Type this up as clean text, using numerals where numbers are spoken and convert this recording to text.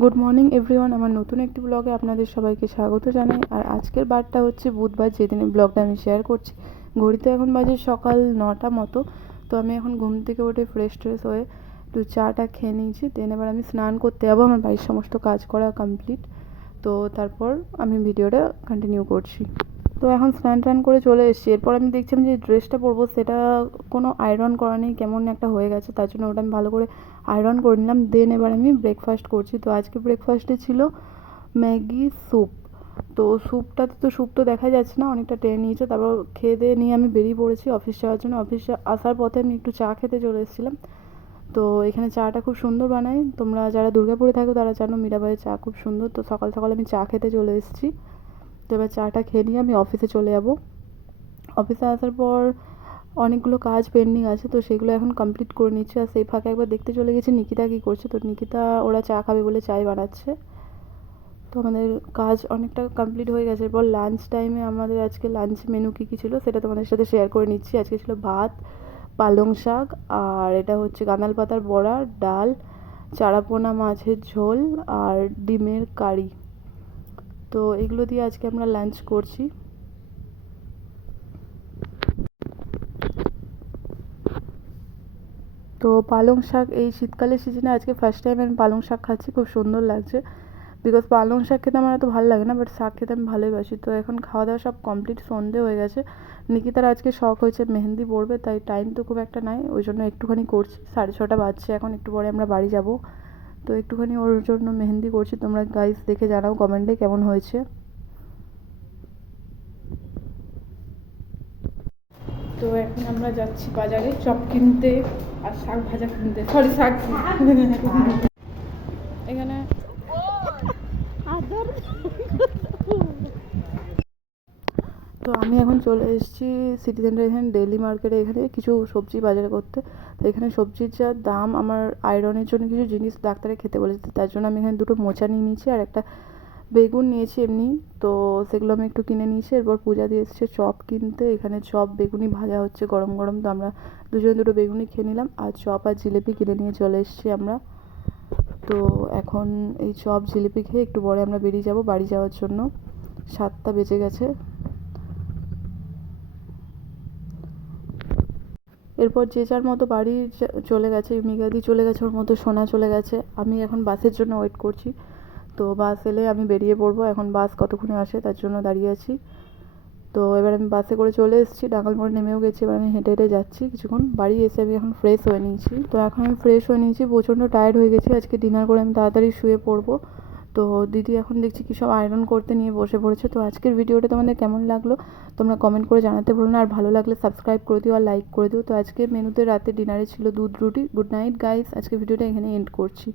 Good morning everyone, আমার নতুন একটি ব্লগে আপনাদের সবাইকে স্বাগত জানাই। আর আজকের বারটা হচ্ছে বুধবার, যেদিনে ব্লগটা আমি শেয়ার করছি। ঘড়িতে এখন বাজে সকাল 9টা মতো। তো আমি এখন ঘুম থেকে উঠে ফ্রেশ ট্রেশ হয়ে একটু চাটা খেয়ে নিয়েছি। দেন এবার আমি স্নান করতে যাবো, আমার বাড়ির সমস্ত কাজ করা কমপ্লিট। তো তারপর আমি ভিডিওটা কন্টিনিউ করছি। তো এখন স্নান টান করে চলে এসেছি। এরপর আমি দেখছিলাম যে ড্রেসটা পরবো, সেটা কোনো আয়রন করা নেই, কেমন একটা হয়ে গেছে। তার জন্য ওটা আমি ভালো করে আয়রন করে নিলাম। দেন এবার আমি ব্রেকফাস্ট করছি। তো আজকে ব্রেকফাস্টে ছিল ম্যাগি স্যুপ। তো স্যুপটাতে তো স্যুপ তো দেখা যাচ্ছে না, অনেকটা টেনে নিয়েছে। তারপর খেয়ে দিয়ে নিয়ে আমি বেরিয়ে পড়েছি অফিস যাওয়ার জন্য। অফিসে আসার পথে আমি একটু চা খেতে চলে এসেছিলাম। তো এখানে চাটা খুব সুন্দর বানায়, তোমরা যারা দুর্গাপুরে থাকো তারা জানো মীরাবাইয়ের চা খুব সুন্দর। তো সকাল সকাল আমি চা খেতে চলে এসেছি। তো এবার চাটা খেয়ে নিয়ে আমি অফিসে চলে যাব। অফিসে আসার পর অনেকগুলো কাজ পেন্ডিং আছে, তো সেগুলো এখন কমপ্লিট করে নিচ্ছি। আর সেই ফাঁকে একবার দেখতে চলে গেছি নিকিতা কী করছে। তো নিকিতা ওরা চা খাবে বলে চাই বানাচ্ছে। তো আমাদের কাজ অনেকটা কমপ্লিট হয়ে গেছে। এরপর লাঞ্চ টাইমে আমাদের আজকে লাঞ্চ মেনু কী কী ছিল সেটা তোমাদের সাথে শেয়ার করে নিচ্ছি। আজকে ছিল ভাত, পালং শাক, আর এটা হচ্ছে গাঁদাল পাতার বড়া, ডাল, চারাপোনা মাছের ঝোল, আর ডিমের কারি। তো এগুলো দিয়ে আজকে আমরা লাঞ্চ করছি। তো পালং শাক এই শীতকালের সিজনে আজকে ফার্স্ট টাইম আমি পালং শাক খাচ্ছি, খুব সুন্দর লাগছে। বিকজ পালং শাক খেতে আমার এত ভালো লাগে না, বাট শাক খেতে আমি ভালোই বাসি। তো এখন খাওয়া দাওয়া সব কমপ্লিট, সন্ধে হয়ে গেছে। নিকিতার আজকে শখ হয়েছে মেহেন্দি পড়বে, তাই টাইম তো খুব একটা নাই, ওই জন্য একটুখানি করছি। 6:30 বাজছে এখন, একটু পরে আমরা বাড়ি যাব। তো একটুখানি ওর জন্য মেহেন্দি করছি। তোমরা গাইস দেখে জানাও কমেন্টে কেমন হয়েছে। তো এখন আমরা যাচ্ছি বাজারে চপ কিনতে আর শাক ভাজা কিনতে, সরি শাক এখানে তো আমি এখন চলে এসেছি সিটি সেন্টার, এখানে ডেইলি মার্কেটে, এখানে কিছু সবজি বাজার করতে। তো এখানে সবজির যা দাম, আমার আয়রনের জন্য কিছু জিনিস ডাক্তারে খেতে বলেছে, তার জন্য আমি এখানে দুটো মোচা নিয়ে নিয়েছি আর একটা বেগুন নিয়েছি এমনি। তো সেগুলো আমি একটু কিনে নিয়েছি। এরপর পূজা দিয়ে এসেছে চপ কিনতে, এখানে চপ বেগুনি ভাজা হচ্ছে গরম গরম। তো আমরা দুজনে দুটো বেগুনি খেয়ে নিলাম, আর চপ আর জিলিপি কিনে নিয়ে চলে এসেছি আমরা। তো এখন এই চপ জিলিপি খেয়ে একটু পরে আমরা বেরিয়ে যাব বাড়ি যাওয়ার জন্য। 7টা বেজে গেছে। এরপর যে যার মতো বাড়ি চলে গেছে। মিগাদি চলে গেছে, ওর মতো সোনা চলে গেছে। আমি এখন বাসের জন্য ওয়েট করছি। তো বাস এলে আমি বেরিয়ে পড়বো। এখন বাস কতক্ষণে আসে তার জন্য দাঁড়িয়ে আছি। তো এবার আমি বাসে করে চলে এসেছি, ডাঙ্গাল মোড়ে নেমেও গেছি। এবার আমি হেঁটে হেঁটে যাচ্ছি কিছুক্ষণ। বাড়ি এসে আমি এখন ফ্রেশ হয়ে নিয়েছি। তো এখন আমি ফ্রেশ হয়ে নিয়েছি, প্রচণ্ড টায়ার্ড হয়ে গেছি। আজকে ডিনার করে আমি তাড়াতাড়ি শুয়ে পড়বো। তো দিদি এখন দেখছি কী সব আয়রন করতে নিয়ে বসে পড়েছে। তো আজকের ভিডিওটা তোমাদের কেমন লাগলো তোমরা কমেন্ট করে জানাতে ভুলো না। আর ভালো লাগলে সাবস্ক্রাইব করে দিও আর লাইক করে দিও। তো আজকে মেনুতে রাতে ডিনারে ছিল দুধ রুটি। গুড নাইট গাইস, আজকে ভিডিওটা এখানে এন্ড করছি।